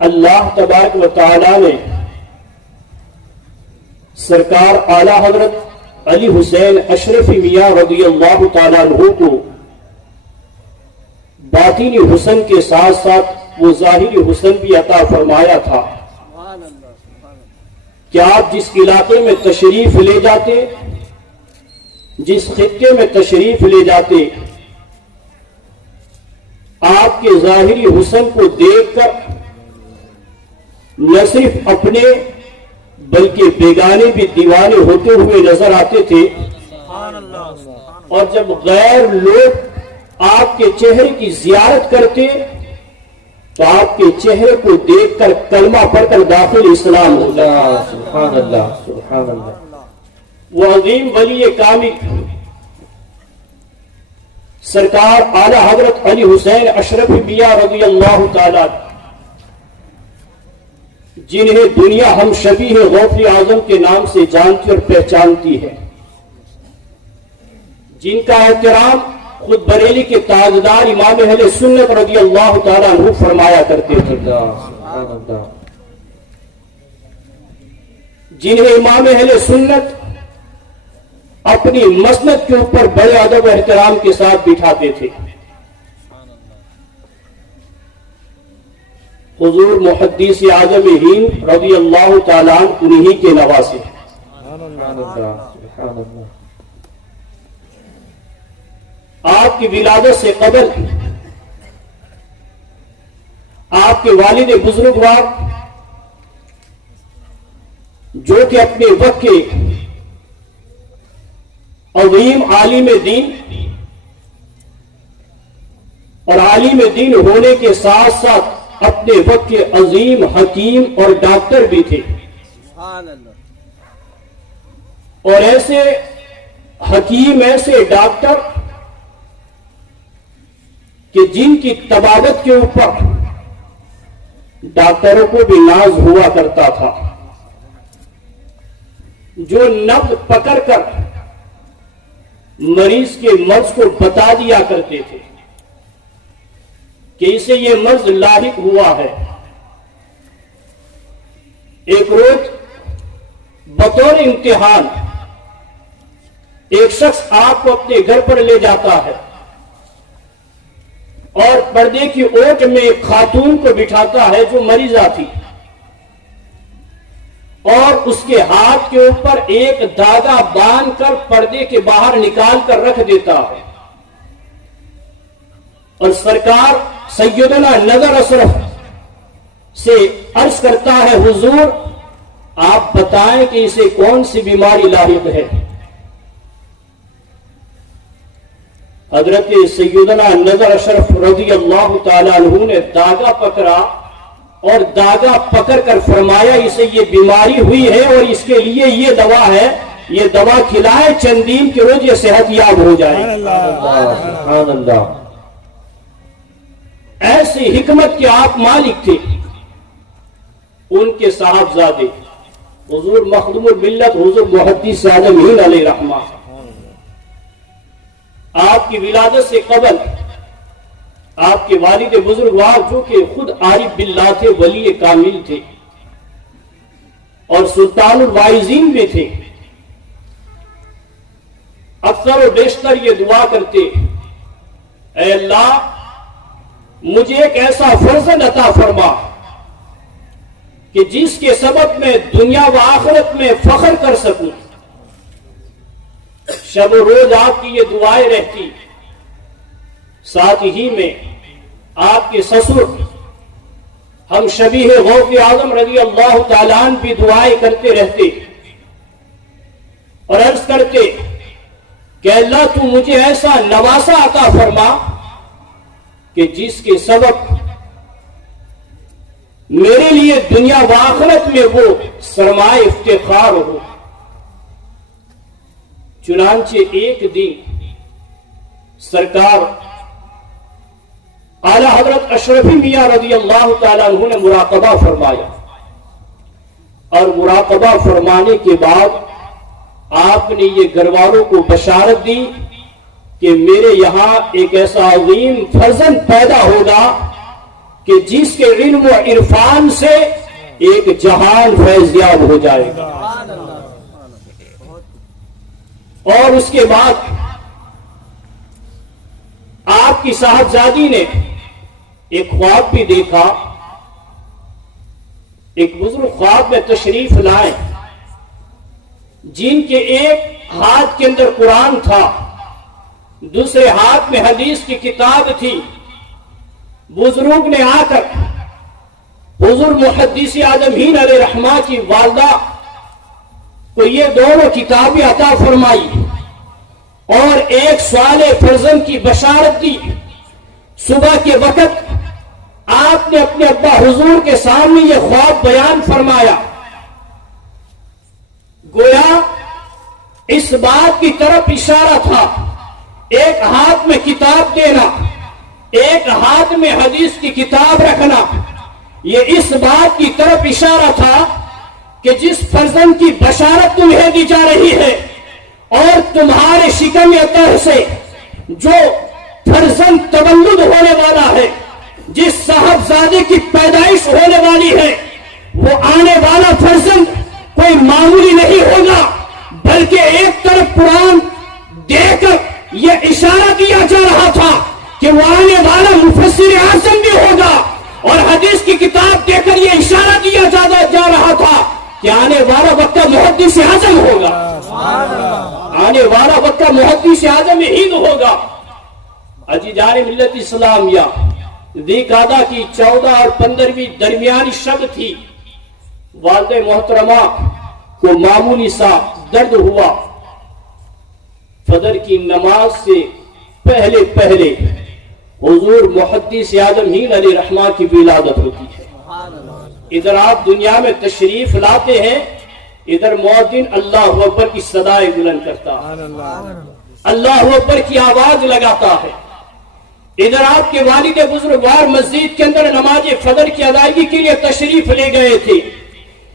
اللہ تبارک و تعالی نے سرکار اعلی حضرت علی حسین اشرفی میاں رضی اللہ تعالیٰ عنہ کو باطنی حسن کے ساتھ ساتھ وہ ظاہری حسن بھی عطا فرمایا تھا کہ آپ جس علاقے میں تشریف لے جاتے، جس خطے میں تشریف لے جاتے، آپ کے ظاہری حسن کو دیکھ کر نہ صرف اپنے بلکہ بیگانے بھی دیوانے ہوتے ہوئے نظر آتے تھے، اور جب غیر لوگ آپ کے چہرے کی زیارت کرتے تو آپ کے چہرے کو دیکھ کر کلمہ پڑھ کر داخل اسلام ہوتا۔ سبحان اللہ، سبحان اللہ۔ وہ عظیم ولی کامل سرکار اعلی حضرت علی حسین اشرف میاں رضی اللہ تعالی، جنہیں دنیا ہم شبیہ غوث اعظم کے نام سے جانتی اور پہچانتی ہے، جن کا احترام خود بریلی کے تاجدار امام اہل سنت رضی اللہ تعالیٰ عنہ فرمایا کرتے تھے، جنہیں امام اہل سنت اپنی مسند کے اوپر بڑے ادب و احترام کے ساتھ بٹھاتے تھے۔ حضور محدث اعظم ہند رضی اللہ تعالیٰ انہی کے نواسے۔ آپ کی ولادت سے قبل آپ کے والد بزرگوار، جو کہ اپنے وقت کے عظیم عالم دین اور عالم دین ہونے کے ساتھ ساتھ اپنے وقت کے عظیم حکیم اور ڈاکٹر بھی تھے، اور ایسے حکیم، ایسے ڈاکٹر کہ جن کی طبابت کے اوپر ڈاکٹروں کو بھی ناز ہوا کرتا تھا، جو نبض پکڑ کر مریض کے مرض کو بتا دیا کرتے تھے کہ اسے یہ مرض لاحق ہوا ہے۔ ایک روز بطور امتحان ایک شخص آپ کو اپنے گھر پر لے جاتا ہے اور پردے کی اوٹ میں ایک خاتون کو بٹھاتا ہے جو مریضہ تھی، اور اس کے ہاتھ کے اوپر ایک داغا باندھ کر پردے کے باہر نکال کر رکھ دیتا ہے، اور سرکار سیدنا نظر اشرف سے عرض کرتا ہے، حضور آپ بتائیں کہ اسے کون سی بیماری لاحق ہے؟ حضرت سیدنا نظر اشرف رضی اللہ تعالیٰ عنہ نے داغا پکڑا اور داغا پکڑ کر فرمایا، اسے یہ بیماری ہوئی ہے اور اس کے لیے یہ دوا ہے، یہ دوا کھلائے، چند دن کے روز یہ صحت یاب ہو جائے۔ سبحان اللہ۔ ایسی حکمت کے آپ مالک تھے۔ ان کے صاحبزادے حضور مخدوم الملت حضور محدث اعظم ہند علیہ رحمہ، آپ کی ولادت سے قبل آپ کے والد بزرگوار، جو کہ خود عارف باللہ تھے، ولی کامل تھے اور سلطان الواعظین بھی تھے، اکثر و بیشتر یہ دعا کرتے، اے اللہ مجھے ایک ایسا فرزند عطا فرما کہ جس کے سبب میں دنیا و آخرت میں فخر کر سکوں۔ شب و روز آپ کی یہ دعائیں رہتی، ساتھ ہی میں آپ کے سسر ہم شبیہ غوث اعظم رضی اللہ تعالیٰ عنہ بھی دعائیں کرتے رہتے اور عرض کرتے کہ اللہ تو مجھے ایسا نواسا عطا فرما کہ جس کے سبب میرے لیے دنیا و آخرت میں وہ سرمایہ افتخار ہو۔ چنانچہ ایک دن سرکار اعلی حضرت اشرفی میاں رضی اللہ تعالیٰ عنہ نے مراقبہ فرمایا، اور مراقبہ فرمانے کے بعد آپ نے یہ گھر والوں کو بشارت دی کہ میرے یہاں ایک ایسا عظیم فرزند پیدا ہوگا کہ جس کے علم و عرفان سے ایک جہان فیضیاب ہو جائے گا. اور اس کے بعد آپ کی صاحبزادی نے ایک خواب بھی دیکھا. ایک بزرگ خواب میں تشریف لائے جن کے ایک ہاتھ کے اندر قرآن تھا، دوسرے ہاتھ میں حدیث کی کتاب تھی. بزرگ نے آ کر حضور محدث اعظم علیہ رحمہ کی والدہ کو یہ دونوں کتابیں عطا فرمائی اور ایک صالح فرزند کی بشارت دی. صبح کے وقت آپ نے اپنے ابا حضور کے سامنے یہ خواب بیان فرمایا. گویا اس بات کی طرف اشارہ تھا، ایک ہاتھ میں کتاب دینا، ایک ہاتھ میں حدیث کی کتاب رکھنا. یہ اس بات کی طرف اشارہ تھا کہ جس فرزند کی بشارت تمہیں دی جا رہی ہے اور تمہارے شکم اطہر سے جو فرزند تولد ہونے والا ہے، جس صاحبزادے کی پیدائش ہونے والی ہے، وہ آنے والا فرزند کوئی معمولی نہیں ہوگا، بلکہ ایک طرف قرآن دے کر یہ اشارہ دیا جا رہا تھا کہ وہ آنے والا مفسر اعظم بھی ہوگا، اور حدیث کی کتاب دے کر یہ اشارہ دیا جا رہا تھا کہ آنے والا وقت محدث اعظم ہوگا، آنے والا وقت محدث اعظم ہند ہوگا. عزیزان ملت اسلامیہ، ذی قعدہ کی 14 اور 15ویں درمیانی شب تھی. والد محترمہ کو معمولی سا درد ہوا. فجر کی نماز سے پہلے حضور محدث اعظم علیہ رحمہ کی ولادت ہوتی ہے. ادھر آپ دنیا میں تشریف لاتے ہیں، ادھر مؤذن اللہ اکبر کی صدائے بلند کرتا ہے، اللہ اکبر کی آواز لگاتا ہے. ادھر آپ کے والد بزرگوار مسجد کے اندر نماز فجر کی ادائیگی کے لیے تشریف لے گئے تھے.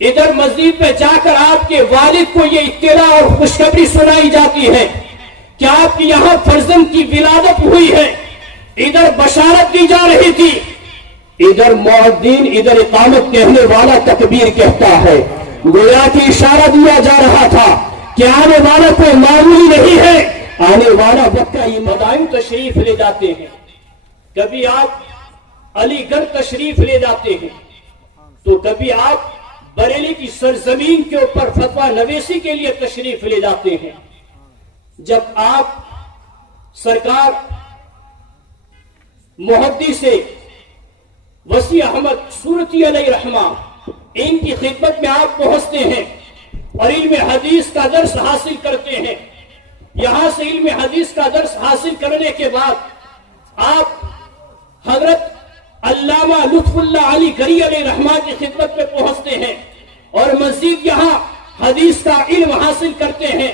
ادھر مسجد میں جا کر آپ کے والد کو یہ اطلاع اور خوشخبری سنائی جاتی ہے کہ آپ کی یہاں فرزند کی ولادت ہوئی ہے. ادھر بشارت دی جا رہی تھی، ادھر مؤذن، ادھر اقامت کہنے والا تکبیر کہتا ہے. گویا کہ اشارہ دیا جا رہا تھا کہ آنے والا کوئی معمولی نہیں ہے، آنے والا وقت کا یہ مدائن تشریف لے جاتے ہیں. کبھی آپ علی گڑھ تشریف لے جاتے ہیں تو کبھی آپ بریلی کی سرزمین کے اوپر فتویٰ نویسی کے لیے تشریف لے جاتے ہیں. جب آپ سرکار محدث وسیع احمد سورتی علیہ رحمہ ان کی خدمت میں آپ پہنچتے ہیں اور علم حدیث کا درس حاصل کرتے ہیں. یہاں سے علم حدیث کا درس حاصل کرنے کے بعد آپ حضرت علامہ لطف اللہ علی گری علیہ رحمہ کی خدمت میں پہنچتے ہیں اور مزید یہاں حدیث کا علم حاصل کرتے ہیں.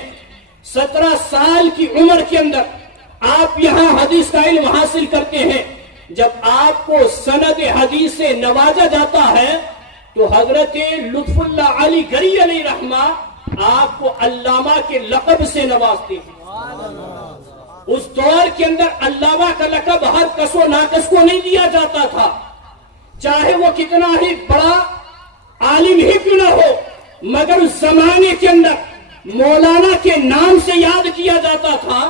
17 سال کی عمر کے اندر آپ یہاں حدیث کا علم حاصل کرتے ہیں. جب آپ کو سند حدیث سے نوازا جاتا ہے تو حضرت لطف اللہ علی گری علیہ رحمہ آپ کو علامہ کے لقب سے نوازتے ہیں. اس دور کے اندر علامہ کا لقب ہر کس و ناقص کو نہیں دیا جاتا تھا، چاہے وہ کتنا ہی بڑا عالم ہی کیوں نہ ہو، مگر اس زمانے کے اندر مولانا کے نام سے یاد کیا جاتا تھا.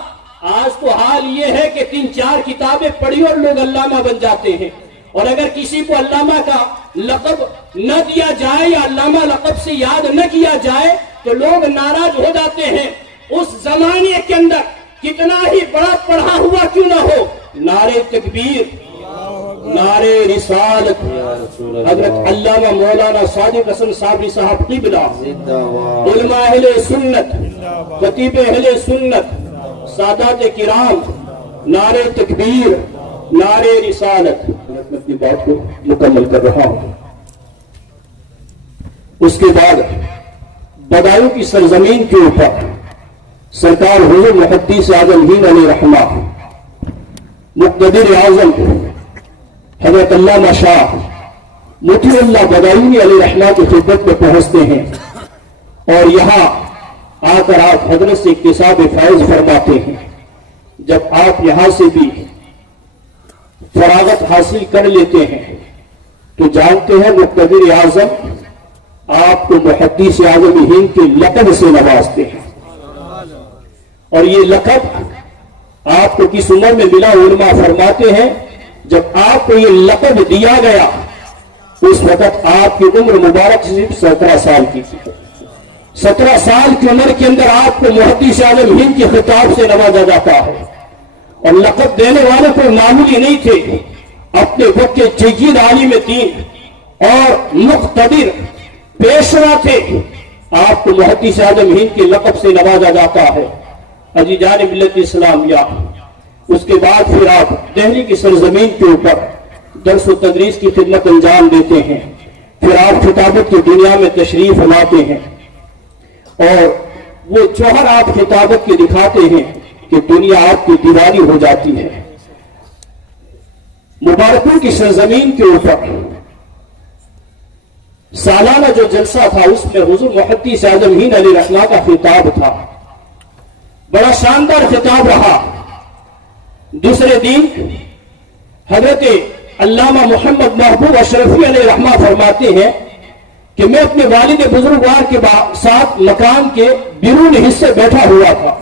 آج تو حال یہ ہے کہ 3-4 کتابیں پڑھی اور لوگ علامہ بن جاتے ہیں، اور اگر کسی کو علامہ کا لقب نہ دیا جائے یا علامہ لقب سے یاد نہ کیا جائے تو لوگ ناراض ہو جاتے ہیں. اس زمانے کے اندر کتنا ہی بڑا پڑھا ہوا کیوں نہ ہو، نعرے تکبیر، نعرے رسالت، حضرت علامہ مولانا صادق حسن صابری صاحب قبلہ، علماء اہل سنت، خطیب اہل سنت، سادات کرام، نعرے تکبیر، نعرے رسالت. میں اپنی بات کو مکمل کر رہا ہوں. اس کے بعد بدایوں کی سرزمین کے اوپر سرکار حضور محدث اعظم علیہ رحمہ، مقتدر اعظم حضرت علامہ شاہ مطیع اللہ بدایونی علیہ رحمہ کی خدمت میں پہنچتے ہیں اور یہاں آ کر آپ حضرت سے اکتساب فیض فرماتے ہیں. جب آپ یہاں سے بھی فراغت حاصل کر لیتے ہیں تو جانتے ہیں مقتدر اعظم آپ کو محدث اعظم ہند کے لقب سے نوازتے ہیں، اور یہ لقب آپ کو کس عمر میں ملا؟ علماء فرماتے ہیں جب آپ کو یہ لقب دیا گیا اس وقت آپ کی عمر مبارک صرف 17 سال کی تھی۔ 17 سال کی عمر کے اندر آپ کو محدث اعظم ہند کے خطاب سے نوازا جاتا ہے، اور لقب دینے والے کوئی معمولی نہیں تھے، اپنے وقت کے جید عالم دین اور مقتدر پیشوا تھے۔ آپ کو محدث اعظم ہند کے لقب سے نوازا جاتا ہے۔ عزیزان ملت اسلامیہ، اس کے بعد پھر آپ دہلی کی سرزمین کے اوپر درس و تدریس کی خدمت انجام دیتے ہیں، پھر آپ خطابت کی دنیا میں تشریف لاتے ہیں، اور وہ جوہر آپ خطابت کے دکھاتے ہیں کہ دنیا آپ کی دیواری ہو جاتی ہے۔ مبارکپور کی سرزمین کے اوپر سالانہ جو جلسہ تھا اس میں حضور محدث اعظم ہند علیہ الرحمہ کا خطاب تھا، بڑا شاندار خطاب رہا۔ دوسرے دن حضرت علامہ محمد محبوب اشرفی علیہ الرحمہ فرماتے ہیں کہ میں اپنے والد بزرگوار کے ساتھ مکان کے بیرون حصے بیٹھا ہوا تھا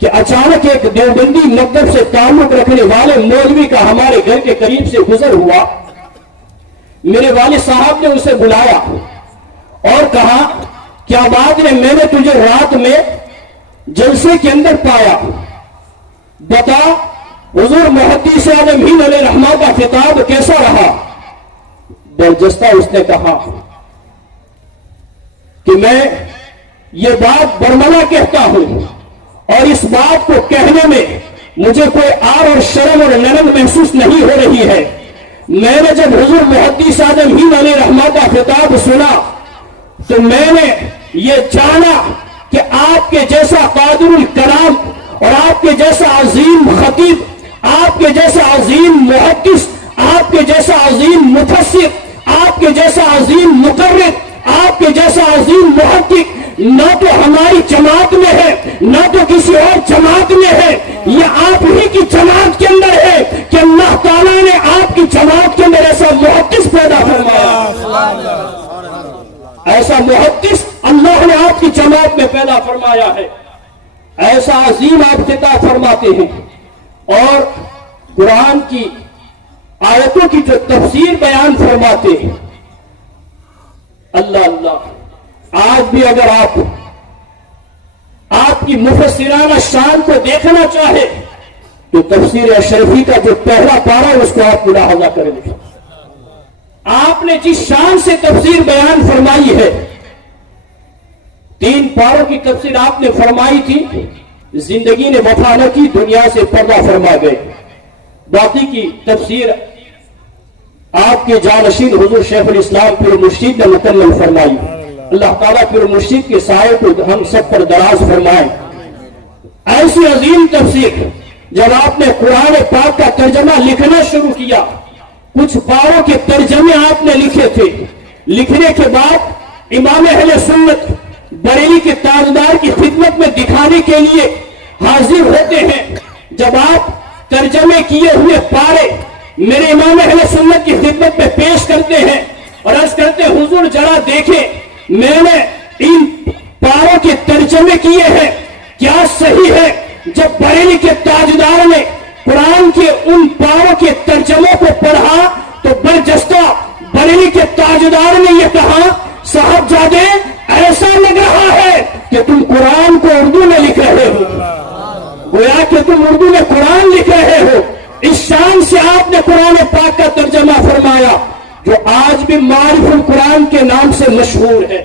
کہ اچانک ایک دیوبندی مکتب سے تعلق رکھنے والے مولوی کا ہمارے گھر کے قریب سے گزر ہوا۔ میرے والد صاحب نے اسے بلایا اور کہا کیا بات ہے، میں نے تجھے رات میں جلسے کے اندر پایا، بتا حضور محدث اعظم ہند علیہ الرحمہ کا خطاب کیسا رہا؟ برجستہ اس نے کہا کہ میں یہ بات برملا کہتا ہوں، اور اس بات کو کہنے میں مجھے کوئی آر اور شرم اور نرم محسوس نہیں ہو رہی ہے۔ میں نے جب حضور محدث اعظم ہند علیہ الرحمہ کا خطاب سنا تو میں نے یہ جانا کہ آپ کے جیسا قادر الکلام اور آپ کے جیسا عظیم خطیب، آپ کے جیسا عظیم محدث، آپ کے جیسا عظیم مفسر، آپ کے جیسا عظیم مقرر، آپ کے جیسا عظیم محقق نہ تو ہماری جماعت میں ہے نہ تو کسی اور جماعت میں ہے، یہ آپ ہی کی جماعت کے اندر ہے کہ اللہ تعالیٰ نے آپ کی جماعت کے اندر ایسا محدث پیدا فرمایا، ایسا محدث اللہ نے آپ کی جماعت میں پیدا فرمایا ہے، ایسا عظیم آپ خطاب فرماتے ہیں، اور قرآن کی آیتوں کی جو تفسیر بیان فرماتے ہیں۔ اللہ اللہ، آج بھی اگر آپ کی مفسرانہ شان کو دیکھنا چاہے تو تفسیر اشرفی کا جو پہلا پارہ ہے اس کو آپ ملاحظہ کر لیں۔ آپ نے جس شان سے تفسیر بیان فرمائی ہے، 3 پاروں کی تفسیر آپ نے فرمائی تھی، زندگی نے وفا نہ کی، دنیا سے پردہ فرما گئے۔ باقی کی تفسیر آپ کے جانشین حضور شیخ الاسلام پیر مرشید نے مکمل فرمائی۔ اللہ تعالیٰ پیر مرشید کے سائے کو ہم سب پر دراز فرمائے۔ ایسی عظیم تفسیر جب آپ نے قرآن پاک کا ترجمہ لکھنا شروع کیا، کچھ پاروں کے ترجمے آپ نے لکھے تھے، لکھنے کے بعد امام اہل سنت بریلی کے تاجدار کی خدمت میں دکھانے کے لیے حاضر ہوتے ہیں۔ جب آپ ترجمے کیے ہوئے پارے میرے امام اہل سنت کی خدمت میں پیش کرتے ہیں اور عرض کرتے ہیں حضور ذرا دیکھیں میں نے ان پاروں کے ترجمے کیے ہیں، کیا صحیح ہے؟ جب بریلی کے تاجدار نے قرآن کے ان پاروں کے ترجموں کو پڑھا تو برجستہ بریلی کے تاجدار نے یہ کہا صاحبزادے ایسا لگ رہا ہے کہ تم قرآن کو اردو میں لکھ رہے ہو، گویا کہ تم اردو میں قرآن لکھ رہے ہو۔ اس شان سے آپ نے قرآن پاک کا ترجمہ فرمایا جو آج بھی معرف القرآن کے نام سے مشہور ہے،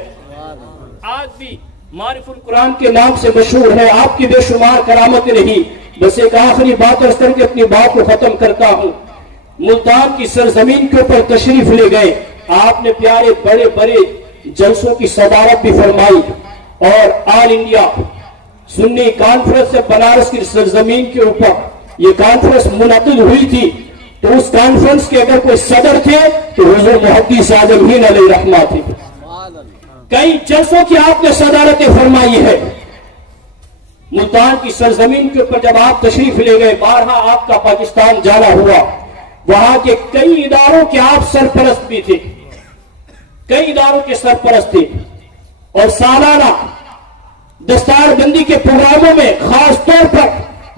آج بھی معرف القرآن کے نام سے مشہور ہے۔ آپ کی بے شمار کرامت رہی۔ بس ایک آخری بات عرض کر کے اپنی بات کو ختم کرتا ہوں۔ ملتان کی سرزمین کے اوپر تشریف لے گئے، آپ نے پیارے بڑے بڑے جلسوں کی صدارت بھی فرمائی، اور آل انڈیا سنی کانفرنس سے بنارس کی سرزمین کے اوپر یہ کانفرنس منعقد ہوئی تھی، تو اس کانفرنس کے اگر کوئی صدر تھے تو حضور محدث اعظم ہند علیہ الرحمہ تھے۔ کئی جلسوں کی آپ نے صدارتیں فرمائی ہے۔ ملتان کی سرزمین کے اوپر جب آپ تشریف لے گئے، بارہا آپ کا پاکستان جانا ہوا، وہاں کے کئی اداروں کے آپ سرپرست بھی تھے، کئی اداروں کے سرپرست تھے، اور سالانہ دستار بندی کے پروگراموں میں خاص طور پر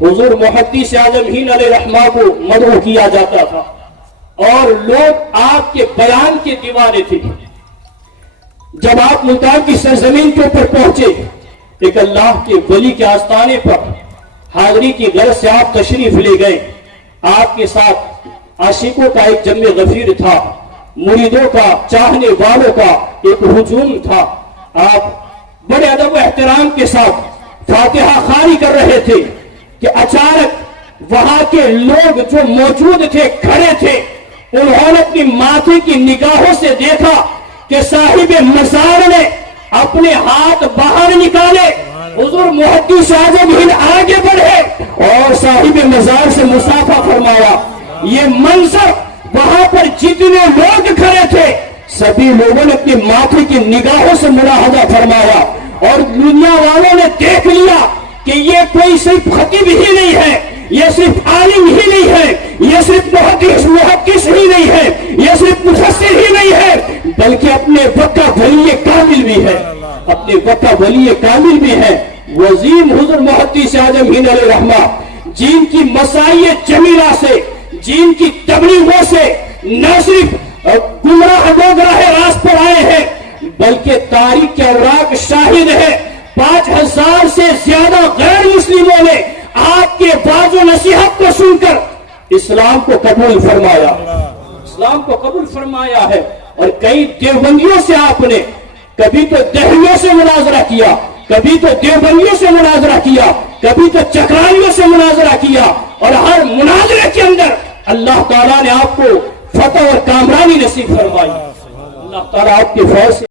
حضور محدث اعظم ہند علیہ رحمہ کو مدعو کیا جاتا تھا، اور لوگ آپ کے بیان کے دیوانے تھے۔ جب آپ ملتان کی سرزمین کے اوپر پہنچے، ایک اللہ کے ولی کے آستانے پر حاضری کی غرض سے آپ تشریف لے گئے۔ آپ کے ساتھ عاشقوں کا ایک جمع غفیر تھا، مریدوں کا، چاہنے والوں کا ایک ہجوم تھا۔ آپ بڑے ادب و احترام کے ساتھ فاتحہ خوانی کر رہے تھے کہ اچانک وہاں کے لوگ جو موجود تھے، کھڑے تھے، انہوں نے اپنی ماتھے کی نگاہوں سے دیکھا کہ صاحب مزار نے اپنے ہاتھ باہر نکالے، حضور محدث اعظم ہند آگے بڑھے اور صاحب مزار سے مصافحہ فرمایا۔ یہ منظر وہاں پر جتنے لوگ کھڑے تھے سبھی لوگوں نے اپنی ماتھے کی نگاہوں سے ملاحظہ فرمایا، اور دنیا والوں نے دیکھ لیا کہ یہ کوئی صرف خطیب ہی نہیں ہے، یہ صرف عالم ہی نہیں ہے، یہ صرف محدث ہی نہیں ہے، یہ صرف مفسر ہی نہیں ہے، بلکہ اپنے وقت کا ولی کامل بھی ہے، اپنے وقت کا ولی کامل بھی ہے۔ وزیم حضور محدث اعظم ہند علیہ رحمہ، جن کی مسائل جمیلہ سے، جن کی تبلیغوں سے نہ صرف گمراہ لوگ راہ راست پر آئے ہیں، بلکہ تاریخ کے اوراق شاہد ہے 5000 سے زیادہ غیر مسلموں نے آپ کے واعظ و نصیحت کو سن کر اسلام کو قبول فرمایا، اسلام کو قبول فرمایا ہے۔ اور کئی دیوبندیوں سے آپ نے کبھی تو دہلیوں سے مناظرہ کیا، کبھی تو دیوبندیوں سے مناظرہ کیا، کبھی تو چکرائیوں سے مناظرہ کیا، اور ہر مناظرے کے اندر اللہ تعالیٰ نے آپ کو فتح اور کامرانی نصیب فرمائی۔ اللہ تعالیٰ آپ کے فیض سے